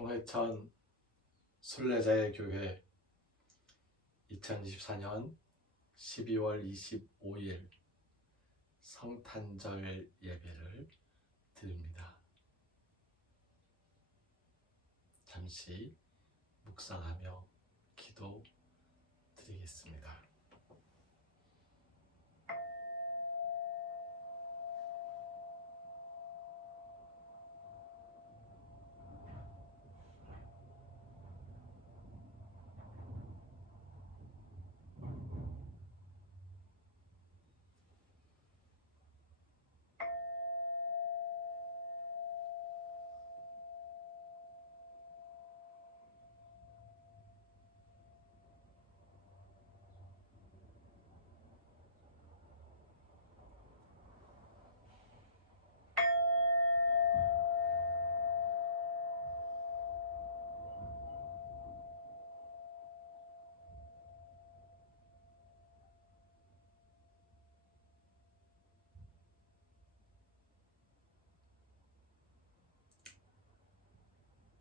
송회천 순례자의 교회 2024년 12월 25일 성탄절 예배를 드립니다. 잠시 묵상하며 기도 드리겠습니다.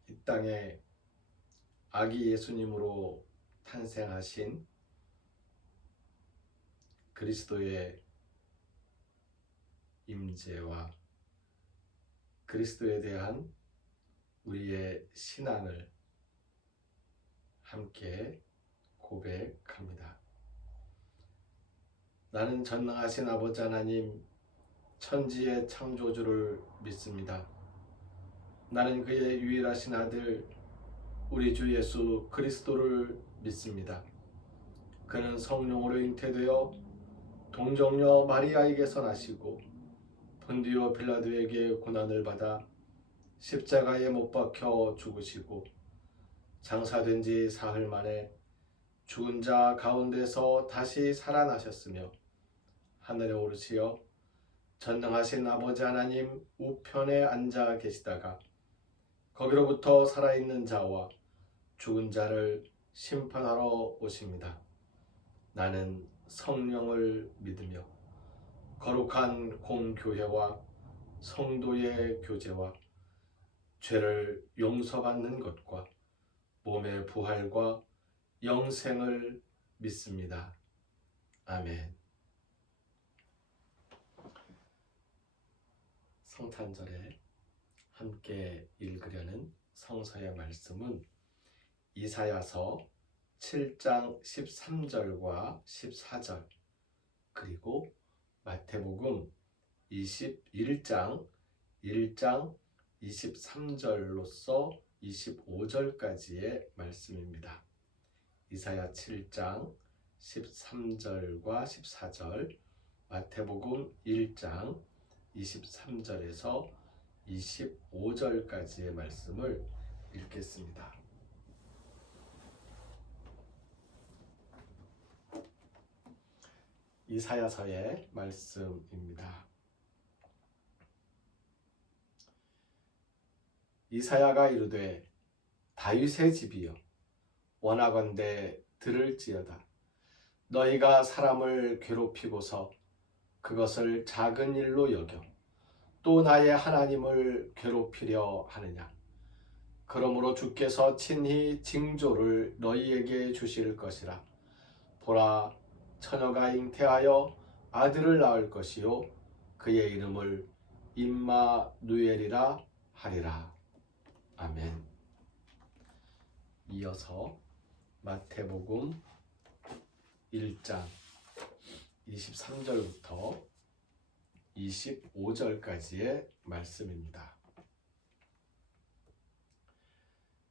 이 땅에 아기 예수님으로 탄생하신 그리스도의 임재와 그리스도에 대한 우리의 신앙을 함께 고백합니다. 나는 전능하신 아버지 하나님, 천지의 창조주를 믿습니다. 나는 그의 유일하신 아들 우리 주 예수 그리스도를 믿습니다. 그는 성령으로 잉태되어 동정녀 마리아에게서 나시고 본디오 빌라도에게 고난을 받아 십자가에 못 박혀 죽으시고 장사된 지 사흘 만에 죽은 자 가운데서 다시 살아나셨으며 하늘에 오르시어 전능하신 아버지 하나님 우편에 앉아 계시다가 거기로부터 살아있는 자와 죽은 자를 심판하러 오십니다. 나는 성령을 믿으며 거룩한 공교회와 성도의 교제와 죄를 용서받는 것과 몸의 부활과 영생을 믿습니다. 아멘. 성탄절에 함께 읽으려는 성서의 말씀은 이사야서 7장 13절과 14절 그리고 마태복음 21장 1장 23절로서 25절까지의 말씀입니다. 이사야 7장 13절과 14절, 마태복음 1장 23절에서 25절까지의 말씀을 읽겠습니다. 이사야서의 말씀입니다. 이사야가 이르되 다윗의 집이여 원하건대 들을지어다. 너희가 사람을 괴롭히고서 그것을 작은 일로 여겨 또 나의 하나님을 괴롭히려 하느냐. 그러므로 주께서 친히 징조를 너희에게 주실 것이라. 보라, 처녀가 잉태하여 아들을 낳을 것이요 그의 이름을 임마누엘이라 하리라. 아멘. 이어서 마태복음 1장 23절부터 25절까지의 말씀입니다.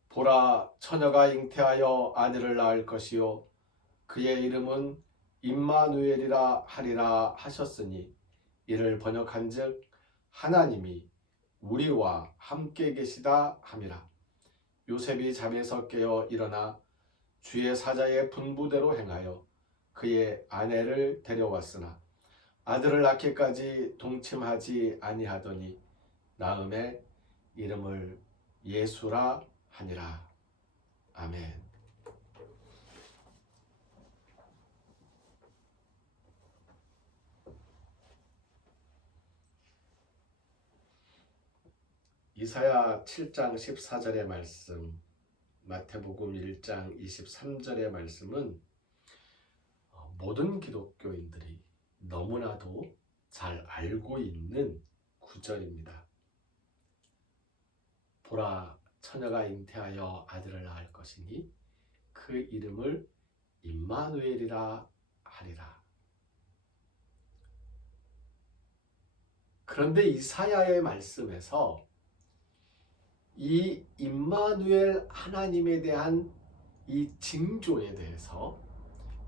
보라, 처녀가 잉태하여 아들을 낳을 것이요 그의 이름은 임마누엘이라 하리라 하셨으니 이를 번역한즉 하나님이 우리와 함께 계시다 함이라. 요셉이 잠에서 깨어 일어나 주의 사자의 분부대로 행하여 그의 아내를 데려왔으나 아들을 낳기까지 동침하지 아니하더니 나음에 이름을 예수라 하니라. 아멘. 이사야 7장 14절의 말씀, 마태복음 1장 23절의 말씀은 모든 기독교인들이 너무나도 잘 알고 있는 구절입니다. 보라, 처녀가 잉태하여 아들을 낳을 것이니 그 이름을 임마누엘이라 하리라. 그런데 이사야의 말씀에서 이 임마누엘 하나님에 대한 이 징조에 대해서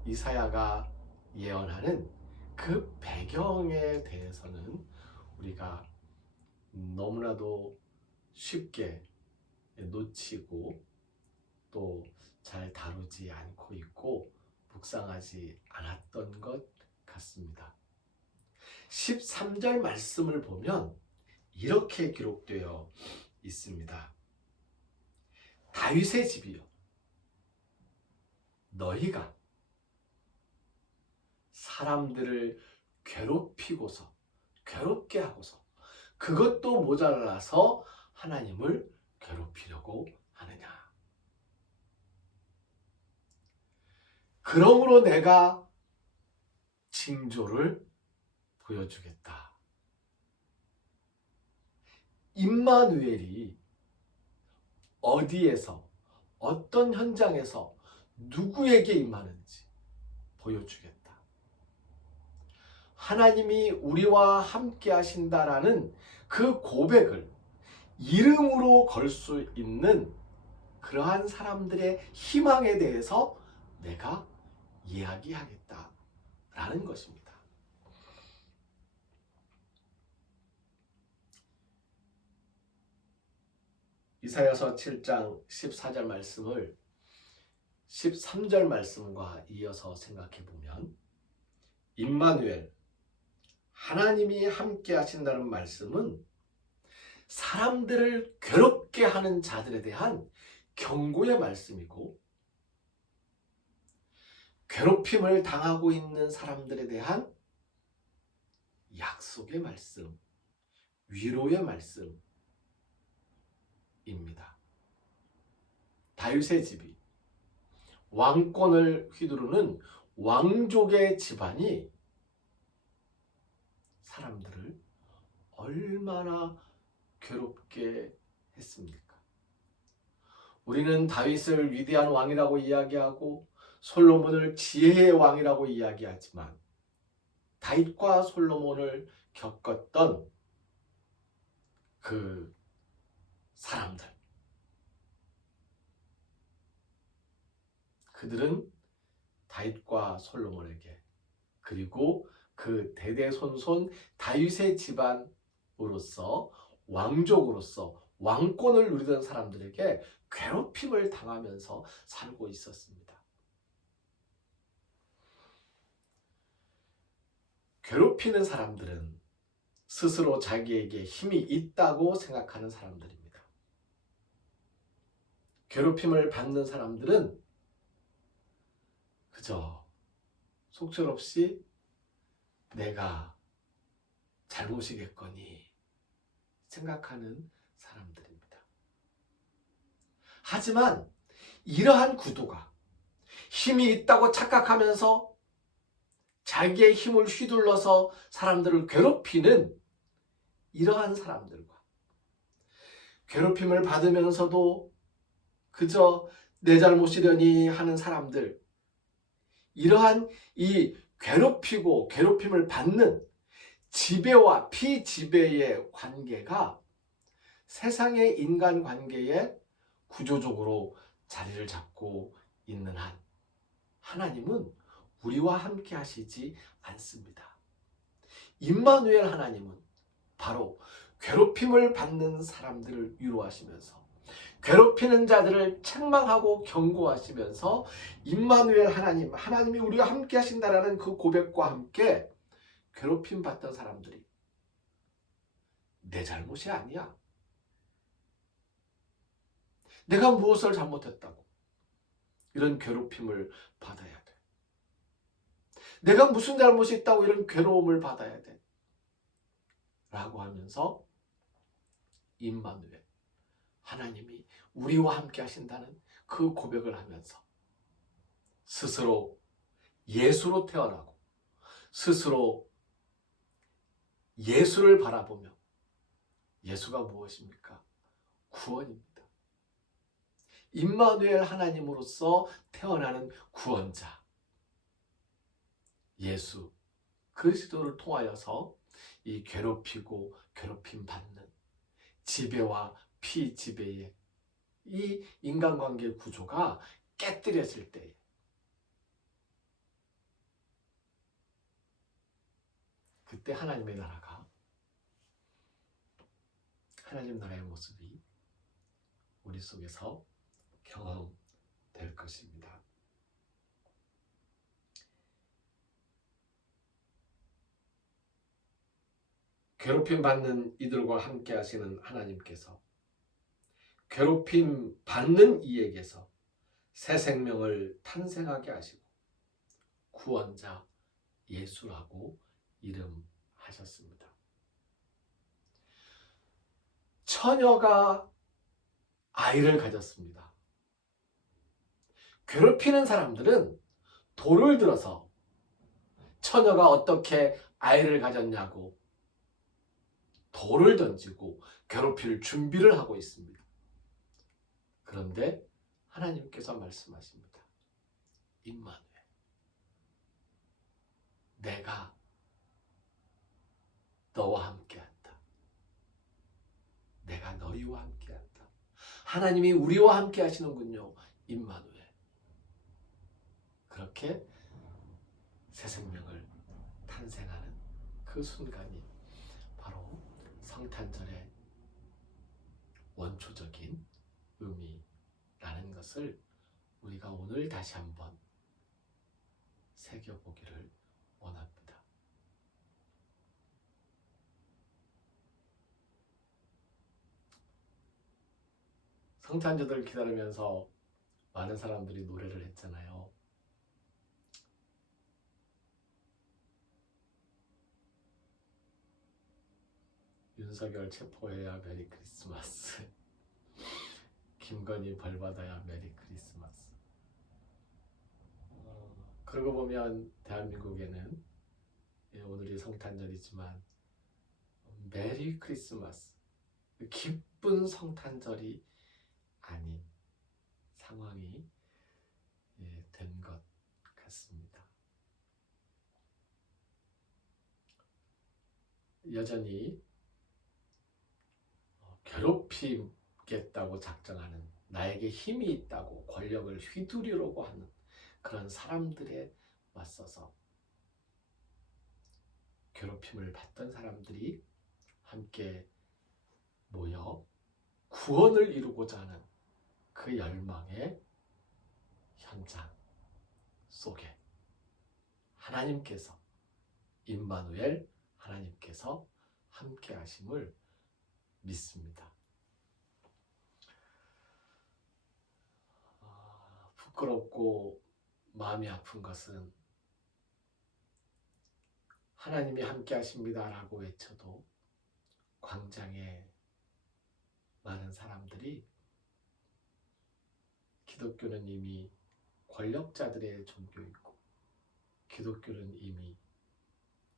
이사야가 예언하는 그 배경에 대해서는 우리가 너무나도 쉽게 놓치고 또 잘 다루지 않고 있고 묵상하지 않았던 것 같습니다. 13절 말씀을 보면 이렇게 기록되어 있습니다. 다윗의 집이여, 너희가 사람들을 괴롭히고서 괴롭게 하고서 그것도 모자라서 하나님을 괴롭히려고 하느냐. 그러므로 내가 징조를 보여주겠다. 임마누엘이 어디에서 어떤 현장에서 누구에게 임하는지 보여주겠다. 하나님이 우리와 함께 하신다라는 그 고백을 이름으로 걸 수 있는 그러한 사람들의 희망에 대해서 내가 이야기하겠다라는 것입니다. 이사야서 7장 14절 말씀을 13절 말씀과 이어서 생각해 보면 임마누엘, 하나님이 함께 하신다는 말씀은 사람들을 괴롭게 하는 자들에 대한 경고의 말씀이고, 괴롭힘을 당하고 있는 사람들에 대한 약속의 말씀, 위로의 말씀입니다. 다윗의 집이, 왕권을 휘두르는 왕족의 집안이 사람들을 얼마나 괴롭게 했습니까? 우리는 다윗을 위대한 왕이라고 이야기하고 솔로몬을 지혜의 왕이라고 이야기하지만 다윗과 솔로몬을 겪었던 그 사람들, 그들은 다윗과 솔로몬에게, 그리고 그 대대손손 다윗의 집안으로서 왕족으로서 왕권을 누리던 사람들에게 괴롭힘을 당하면서 살고 있었습니다. 괴롭히는 사람들은 스스로 자기에게 힘이 있다고 생각하는 사람들입니다. 괴롭힘을 받는 사람들은 그저 속절없이 내가 잘못이겠거니 생각하는 사람들입니다. 하지만 이러한 구도가 힘이 있다고 착각하면서 자기의 힘을 휘둘러서 사람들을 괴롭히는 이러한 사람들과 괴롭힘을 받으면서도 그저 내 잘못이려니 하는 사람들, 이러한 이 괴롭히고 괴롭힘을 받는 지배와 피지배의 관계가 세상의 인간관계에 구조적으로 자리를 잡고 있는 한 하나님은 우리와 함께 하시지 않습니다. 임마누엘 하나님은 바로 괴롭힘을 받는 사람들을 위로하시면서 괴롭히는 자들을 책망하고 경고하시면서 임마누엘 하나님, 하나님이 우리와 함께 하신다라는 그 고백과 함께 괴롭힘 받던 사람들이 내 잘못이 아니야, 내가 무엇을 잘못했다고 이런 괴롭힘을 받아야 돼, 내가 무슨 잘못이 있다고 이런 괴로움을 받아야 돼 라고 하면서 임마누엘, 하나님이 우리와 함께 하신다는 그 고백을 하면서 스스로 예수로 태어나고 스스로 예수를 바라보며, 예수가 무엇입니까? 구원입니다. 임마누엘 하나님으로서 태어나는 구원자 예수 그리스도를 통하여서 이 괴롭히고 괴롭힘 받는 지배와 피지배의 이 인간관계 구조가 깨뜨려질 때에 그때 하나님의 나라가, 하나님 나라의 모습이 우리 속에서 경험될 것입니다. 괴롭힘 받는 이들과 함께 하시는 하나님께서 괴롭힘 받는 이에게서 새 생명을 탄생하게 하시고 구원자 예수라고 이름하셨습니다. 처녀가 아이를 가졌습니다. 괴롭히는 사람들은 돌을 들어서 처녀가 어떻게 아이를 가졌냐고 돌을 던지고 괴롭힐 준비를 하고 있습니다. 그런데 하나님께서 말씀하십니다. 임마누엘, 내가 너와 함께한다. 내가 너희와 함께한다. 하나님이 우리와 함께 하시는군요. 임마누엘. 그렇게 새 생명을 탄생하는 그 순간이 바로 성탄절의 원초적인 의미라는 것을 우리가 오늘 다시 한번 새겨보기를 원합니다. 성탄절을 기다리면서 많은 사람들이 노래를 했잖아요. 윤석열 체포해야 메리 크리스마스. 김건희 벌받아야 메리 크리스마스. 그러고 보면 대한민국에는 오늘이 성탄절이지만 메리 크리스마스, 기쁜 성탄절이 아닌 상황이 된 것 같습니다. 여전히 괴롭히겠다고 작정하는, 나에게 힘이 있다고 권력을 휘두르려고 하는 그런 사람들에 맞서서 괴롭힘을 받던 사람들이 함께 모여 구원을 이루고자 하는 그 열망의 현장 속에 하나님께서, 임마누엘 하나님께서 함께 하심을 믿습니다. 부끄럽고 마음이 아픈 것은 하나님이 함께 하십니다 라고 외쳐도 광장에 많은 사람들이 기독교는 이미 권력자들의 종교이고 기독교는 이미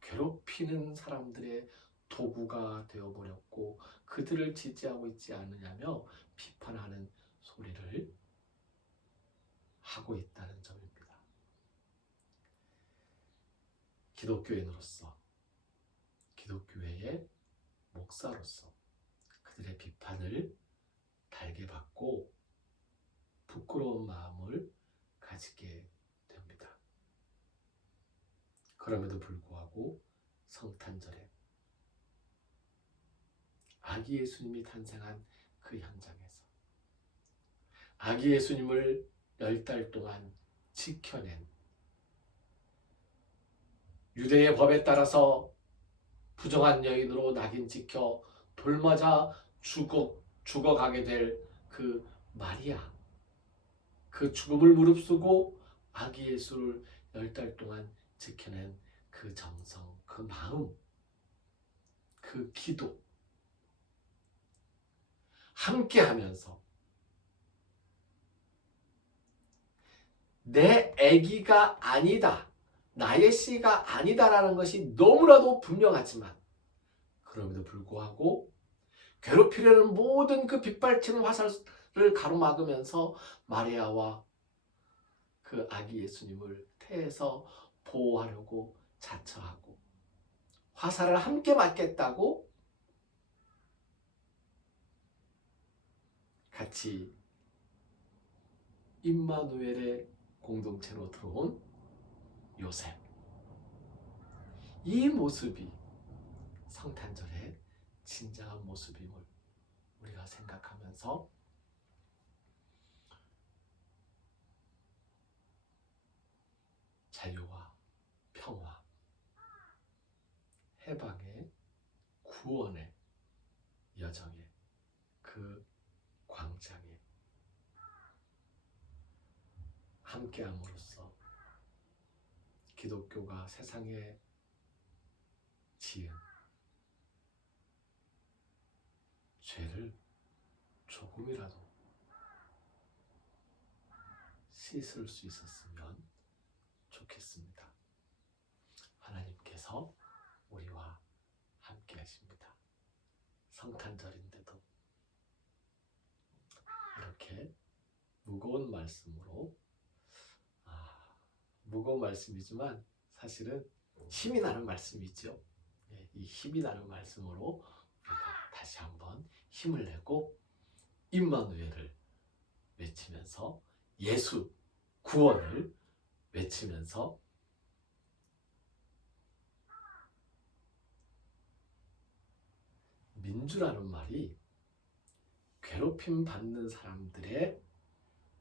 괴롭히는 사람들의 도구가 되어버렸고 그들을 지지하고 있지 않느냐며 비판하는 소리를 하고 있다는 점입니다. 기독교인으로서, 기독교회의 목사로서 그들의 비판을 달게 받고 부끄러운 마음을 가지게 됩니다. 그럼에도 불구하고 성탄절에 아기 예수님이 탄생한 그 현장에서 아기 예수님을 10달 동안 지켜낸, 유대의 법에 따라서 부정한 여인으로 낙인 찍혀 돌맞아 죽어가게 될 그 마리아, 그 죽음을 무릅쓰고 아기 예수를 10달 동안 지켜낸 그 정성, 그 마음, 그 기도, 함께 하면서 내 아기가 아니다, 나의 씨가 아니다라는 것이 너무나도 분명하지만 그럼에도 불구하고 괴롭히려는 모든 그 빗발치는 화살을 가로막으면서 마리아와 그 아기 예수님을 태에서 보호하려고 자처하고 화살을 함께 맞겠다고 같이 임마누엘의 공동체로 들어온 요셉. 이 모습이 성탄절의 진정한 모습임을 우리가 생각하면서 자유와 평화, 해방의 구원의 여정에 그 광장에 함께함으로써 기독교가 세상에 지은 죄를 조금이라도 씻을 수 있었으면 좋겠습니다. 하나님께서 우리와 함께 하십니다. 성탄절인데도 이렇게 무거운 말씀으로 무거운 말씀이지만 사실은 힘이 나는 말씀이죠. 이 힘이 나는 말씀으로 우리가 다시 한번 힘을 내고 임마누엘을 외치면서 예수 구원을 외치면서 민주라는 말이 괴롭힘 받는 사람들의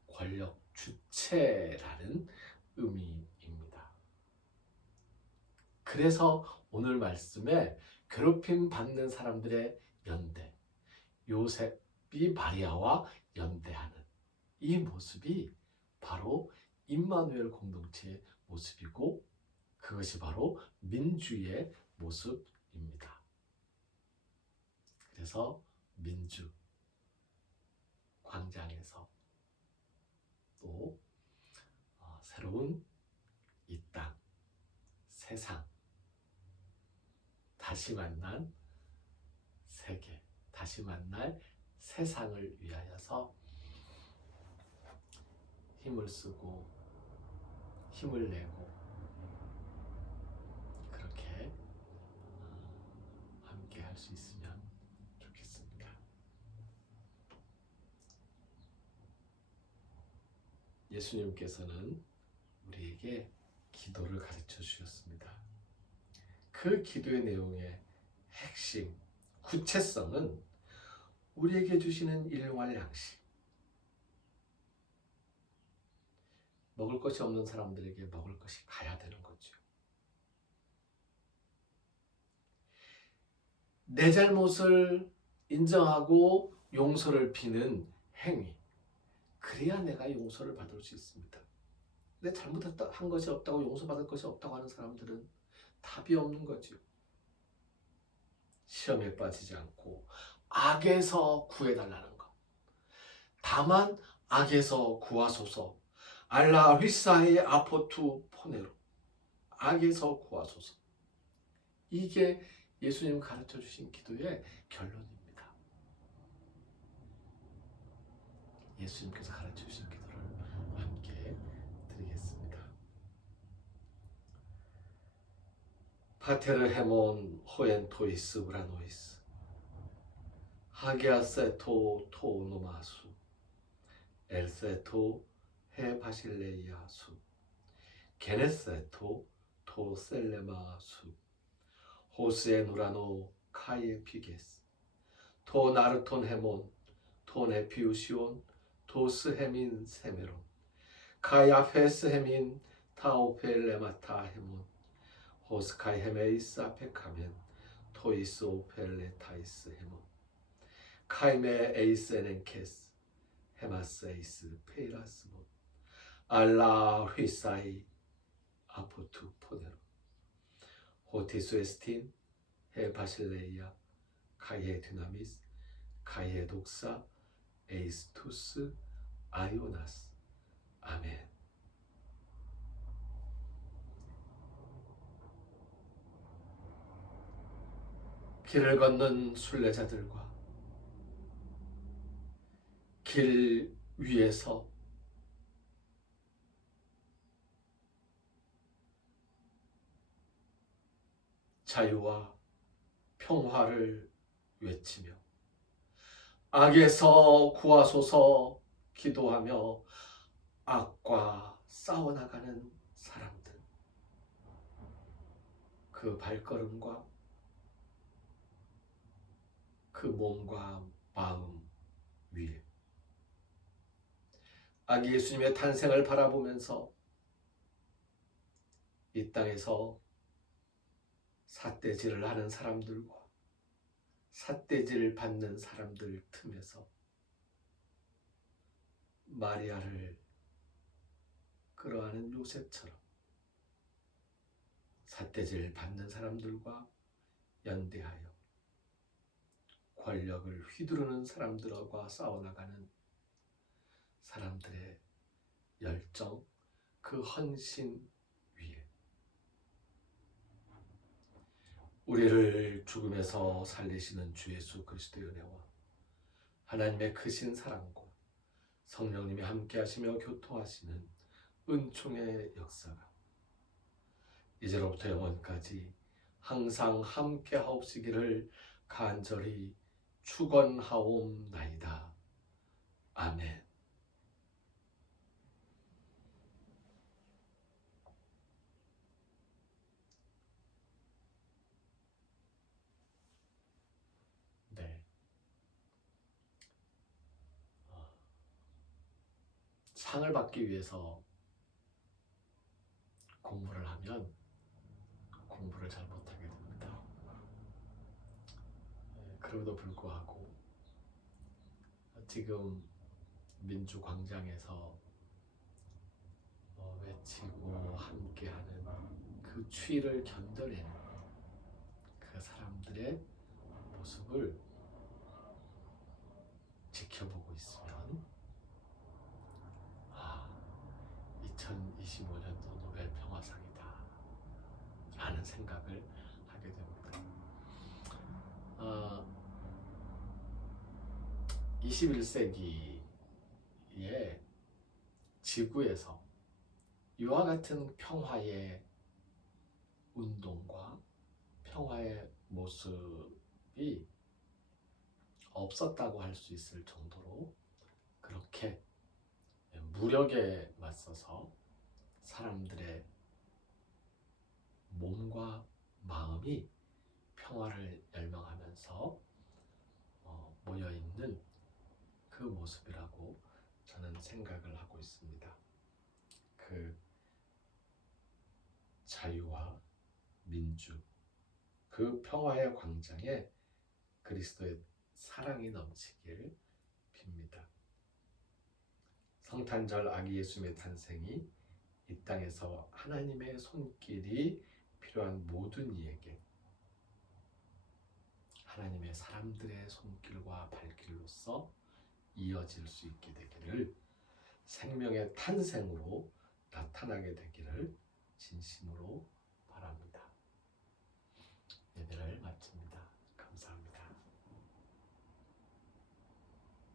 권력 주체라는 의미입니다. 그래서 오늘 말씀에 괴롭힘 받는 사람들의 연대, 요셉이 마리아와 연대하는 이 모습이 바로 임마누엘 공동체의 모습이고 그것이 바로 민주의 모습입니다. 그래서 민주 광장에서 또 새로운 이 땅, 세상, 다시 만난 세계, 다시 만날 세상을 위하여서 힘을 쓰고 힘을 내고 그렇게 함께 할 수 있으면 좋겠습니다. 예수님께서는 우리에게 기도를 가르쳐 주셨습니다. 그 기도의 내용의 핵심, 구체성은 우리에게 주시는 일용할 양식, 먹을 것이 없는 사람들에게 먹을 것이 가야 되는 거죠. 내 잘못을 인정하고 용서를 비는 행위, 그래야 내가 용서를 받을 수 있습니다. 내 잘못한 것이 없다고 용서받을 것이 없다고 하는 사람들은 답이 없는 거죠. 시험에 빠지지 않고 악에서 구해달라는 것. 다만 악에서 구하소서. 알라 휘사의 아포투 포네로. 악에서 구하소서. 이게 예수님 가르쳐 주신 기도의 결론입니다. 예수님께서 가르쳐 주신 기도를 함께 드리겠습니다. 파테르 헤몬 호엔 토이스 브라노이스 하게아세토 토노마수 엘세토 헤 바실레이아수 게네세토 토 셀레마수 호스에 누라노 카이에 피게스 토 나르톤 헤몬 토 네피우시온 토 스헤민 세메론 카야페스 헤민 타오펠레마타 헤몬 호스카이 헤메이스 아페카멘 토이스 오펠레타이스 헤몬 카이메 에이스엔엔케스 헤마스 에이스 페이라스몬 알라 휘사이 아포투 포네로 호티수 에스틴 헤 바실레이아 카이에 디나미스 가이의 독사 에이스투스 아이오나스. 아멘. 길을 걷는 순례자들과 길 위에서 자유와 평화를 외치며 악에서 구하소서 기도하며 악과 싸워나가는 사람들, 그 발걸음과 그 몸과 마음 위에 아기 예수님의 탄생을 바라보면서 이 땅에서 삿대질을 하는 사람들과 삿대질을 받는 사람들 틈에서 마리아를 끌어안은 요셉처럼 삿대질 받는 사람들과 연대하여 권력을 휘두르는 사람들과 싸워나가는 사람들의 열정, 그 헌신 위에 우리를 죽음에서 살리시는 주 예수 그리스도의 은혜와 하나님의 크신 사랑과 성령님이 함께하시며 교통하시는 은총의 역사가 이제로부터 영원까지 항상 함께하옵시기를 간절히 축원하옵나이다. 아멘. 네. 상을 받기 위해서 공부를 하면 공부를 잘 못하게 됩니다. 그럼에도 불구하고 지금 민주광장에서 외치고 함께하는 그 추위를 견뎌내는 그 사람들의 모습을 지켜보고 있으면 2025년도 노벨 평화상이다 라는 생각을 하게 됩니다. 21세기에 지구에서 이와 같은 평화의 운동과 평화의 모습이 없었다고 할 수 있을 정도로 그렇게 무력에 맞서서 사람들의 몸과 마음이 평화를 열망하면서 모여있는 그 모습이라고 저는 생각을 하고 있습니다. 그 자유와 민주, 그 평화의 광장에 그리스도의 사랑이 넘치기를 빕니다. 성탄절 아기 예수님의 탄생이 이 땅에서 하나님의 손길이 필요한 모든 이에게 하나님의 사람들의 손길과 발길로서 이어질 수 있게 되기를, 생명의 탄생으로 나타나게 되기를 진심으로 바랍니다.